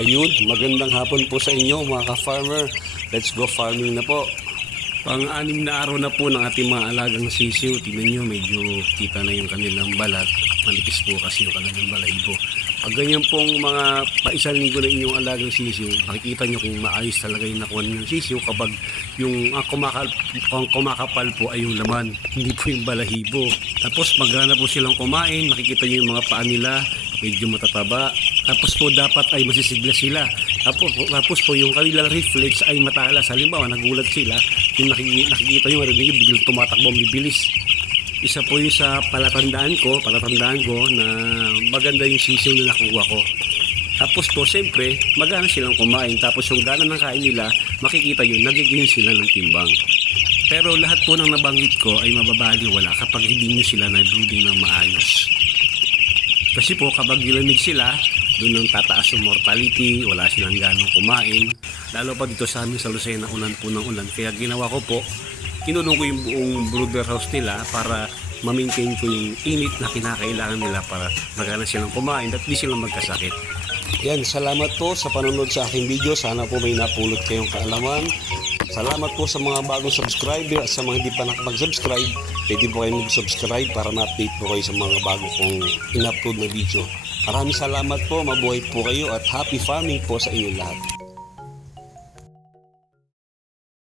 Ayun, magandang hapon po sa inyo mga ka-farmer. Let's go farming na po. Pang-anim na araw na po ng ating mga alagang sisiw. Tingnan nyo, medyo kita na yung kanilang balat. Manipis po kasi yung kanilang balahibo. Pag ganyan pong mga paisang linggo na inyong alagang sisiw, makikita nyo kung maayos talaga yung nakuha ng sisiw kapag yung kumakapal po ay yung laman, hindi po yung balahibo. Tapos magana po silang kumain, makikita nyo yung mga paa nila, medyo matataba. Tapos po dapat ay masisigla sila. Tapos po yung kanilang reflex ay matalas. Halimbawa, nagulat sila, yung nakikita nyo, marinig, biglang tumatakbo, bibilis. Isa po yung sa palatandaan ko na maganda yung sisiw na nakuha ko. Tapos po, siyempre, magana silang kumain. Tapos yung gana ng kain nila, makikita yun, nagiging sila ng timbang. Pero lahat po ng nabanggit ko ay mababaliwala kapag hindi nyo sila na-brooding ng maayos. Kasi po, kapag nilamig sila, doon ang tataas yung mortality, wala silang ganong kumain. Lalo pa dito sa amin sa Lucena, ulan po ng ulan. Kaya ginawa ko po, kinulong ko yung buong brooder house nila para ma-maintain ko yung init na kinakailangan nila para magana silang kumain at di silang magkasakit. Yan, salamat po sa panonood sa aking video. Sana po may napulot kayong kaalaman. Salamat po sa mga bagong subscriber at sa mga hindi pa nakapag-subscribe. Pwede po kayo mag-subscribe para ma-update po kayo sa mga bago kong in-upload na video. Maraming salamat po, mabuhay po kayo at happy farming po sa inyong lahat.